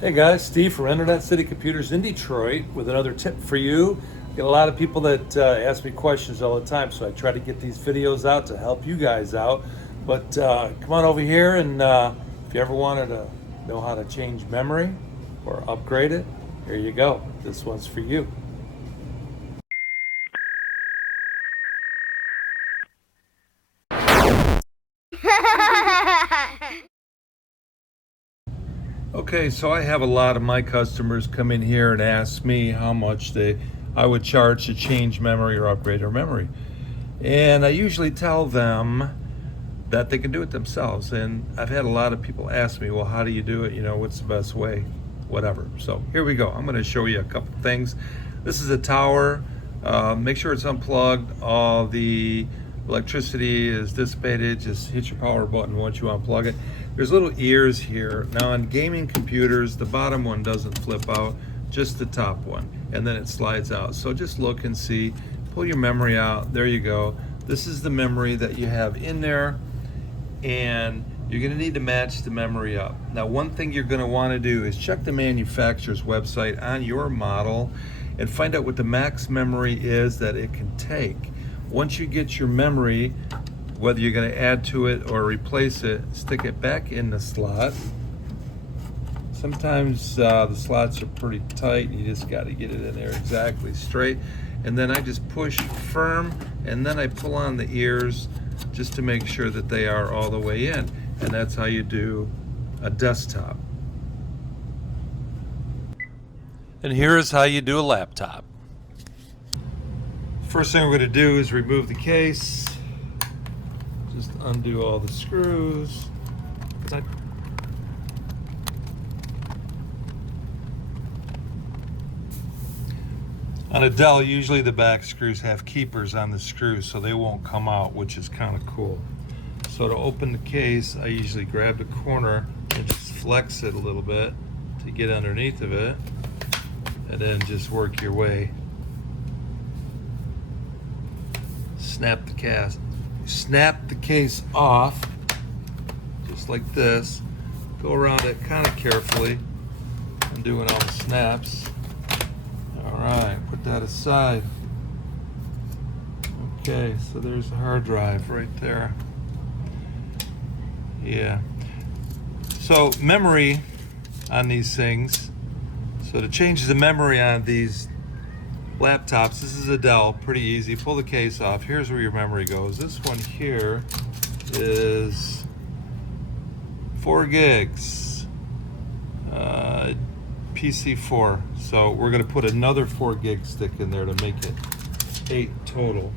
Hey guys, Steve from Internet City Computers in Detroit with another tip for you. Get a lot of people that ask me questions all the time, so I try to get these videos out to help you guys out. But come on over here, and if you ever wanted to know how to change memory or upgrade it, here you go. This one's for you. Okay, so I have a lot of my customers come in here and ask me how much I would charge to change memory or upgrade their memory. And I usually tell them that they can do it themselves. And I've had a lot of people ask me, well, how do you do it? What's the best way? Whatever. So here we go. I'm going to show you a couple things. This is a tower. Make sure it's unplugged. All the electricity is dissipated. Just hit your power button once you unplug it. There's little ears here. Now on gaming computers, the bottom one doesn't flip out, just the top one, and then it slides out. So just look and see. Pull your memory out. There you go. This is the memory that you have in there, and you're going to need to match the memory up. Now, one thing you're going to want to do is check the manufacturer's website on your model and find out what the max memory is that it can take. Once you get your memory, whether you're going to add to it or replace it, stick it back in the slot. Sometimes the slots are pretty tight and you just got to get it in there exactly straight. And then I just push firm, and then I pull on the ears just to make sure that they are all the way in. And that's how you do a desktop. And here is how you do a laptop. First thing we're going to do is remove the case. Just undo all the screws. On a Dell, usually the back screws have keepers on the screws so they won't come out, which is kind of cool. So to open the case, I usually grab the corner and just flex it a little bit to get underneath of it, and then just work your way. Snap the case off, just like this. Go around it kind of carefully. I'm doing all the snaps. All right, put that aside. Okay, so there's the hard drive right there. Yeah. So memory on these things. So to change the memory on these laptops, this is a Dell, pretty easy. Pull the case off. Here's where your memory goes. This one here is 4 gigs. PC4. So we're going to put another 4 gig stick in there to make it 8 total.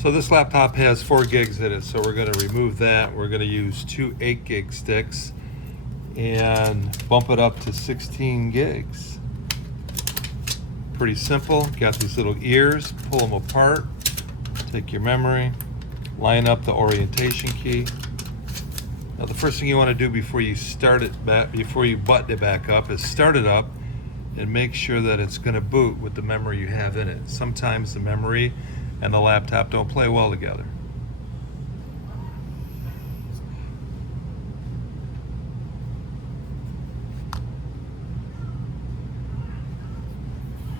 So this laptop has 4 gigs in it, so we're going to remove that. We're going to use 2 8 gig sticks and bump it up to 16 gigs. Pretty simple. Got these little ears, pull them apart, take your memory, line up the orientation key. Now the first thing you want to do before you start it back, before you button it back up, is start it up and make sure that it's going to boot with the memory you have in it. Sometimes the memory and the laptop don't play well together.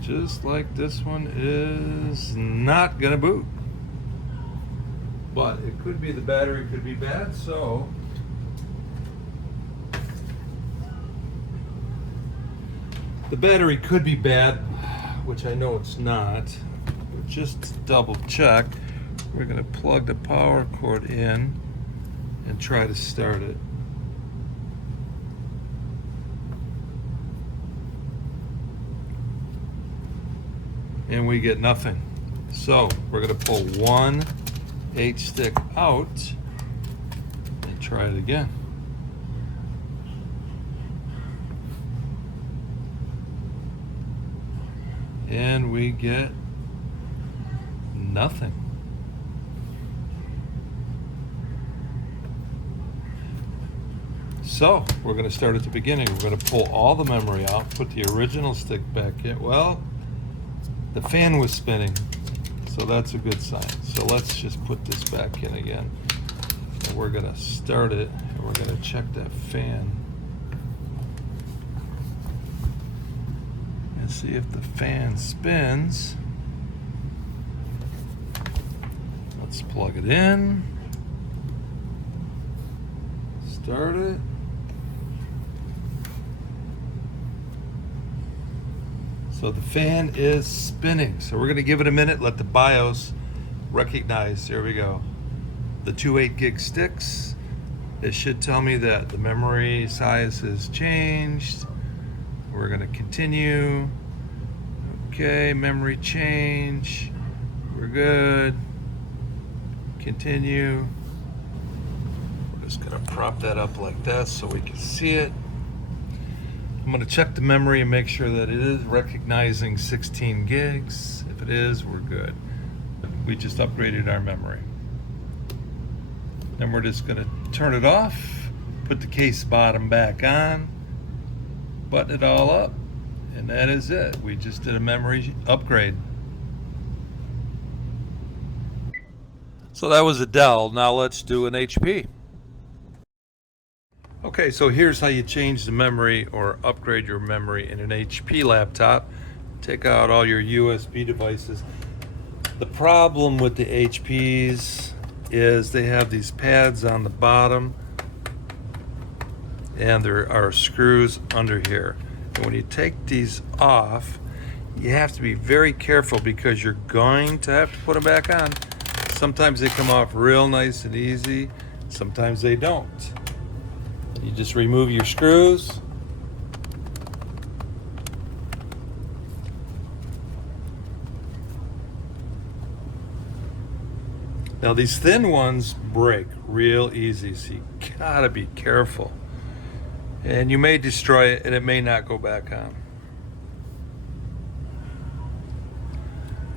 Just like this one is not going to boot. But it could be the battery could be bad, so the battery could be bad, which I know it's not. But just to double check, we're going to plug the power cord in and try to start it. And we get nothing. So we're going to pull one H stick out and try it again. And we get nothing. So we're going to start at the beginning. We're going to pull all the memory out, put the original stick back in. Well, the fan was spinning, so that's a good sign. So let's just put this back in again. And we're going to start it, and we're going to check that fan. and see if the fan spins. Let's plug it in. Start it. So the fan is spinning. So we're going to give it a minute, let the BIOS recognize. Here we go. The 2 8 gig sticks. It should tell me that the memory size has changed. We're going to continue. Okay, memory change. We're good. Continue. We're just going to prop that up like that so we can see it. I'm going to check the memory and make sure that it is recognizing 16 gigs. If it is, we're good. We just upgraded our memory. Then we're just going to turn it off, put the case bottom back on, button it all up, and that is it. We just did a memory upgrade. So that was a Dell. Now let's do an HP. Okay, so here's how you change the memory or upgrade your memory in an HP laptop. Take out all your USB devices. The problem with the HPs is they have these pads on the bottom and there are screws under here. And when you take these off, you have to be very careful because you're going to have to put them back on. Sometimes they come off real nice and easy, sometimes they don't. You just remove your screws. Now these thin ones break real easy, so you gotta be careful. And you may destroy it and it may not go back on.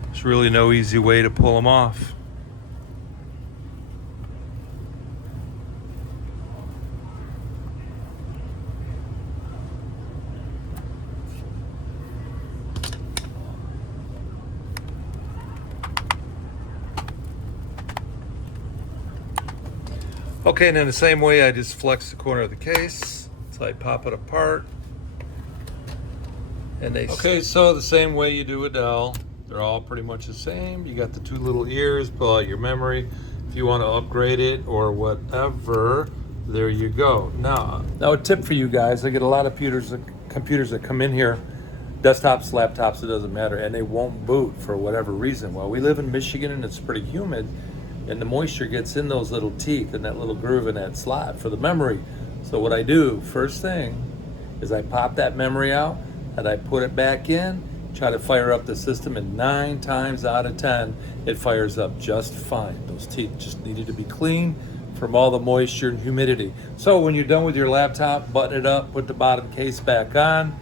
There's really no easy way to pull them off. Okay, and in the same way, I just flex the corner of the case until I pop it apart. And they okay, so the same way you do a Dell, they're all pretty much the same. You got the 2 little ears, pull out your memory. If you want to upgrade it or whatever, there you go. Now a tip for you guys, I get a lot of computers that come in here, desktops, laptops, it doesn't matter, and they won't boot for whatever reason. Well, we live in Michigan and it's pretty humid, and the moisture gets in those little teeth and that little groove in that slot for the memory. So what I do first thing is I pop that memory out and I put it back in, try to fire up the system, and 9 times out of 10 it fires up just fine. Those teeth just needed to be clean from all the moisture and humidity. So when you're done with your laptop, button it up, put the bottom case back on,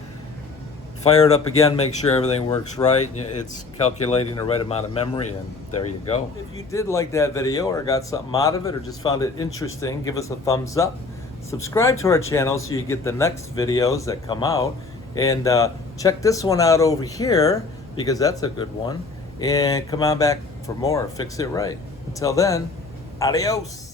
fire it up again, make sure everything works right. It's calculating the right amount of memory, and there you go. If you did like that video or got something out of it or just found it interesting, give us a thumbs up. Subscribe to our channel so you get the next videos that come out. And check this one out over here because that's a good one. And come on back for more Fix It Right. Until then, adios.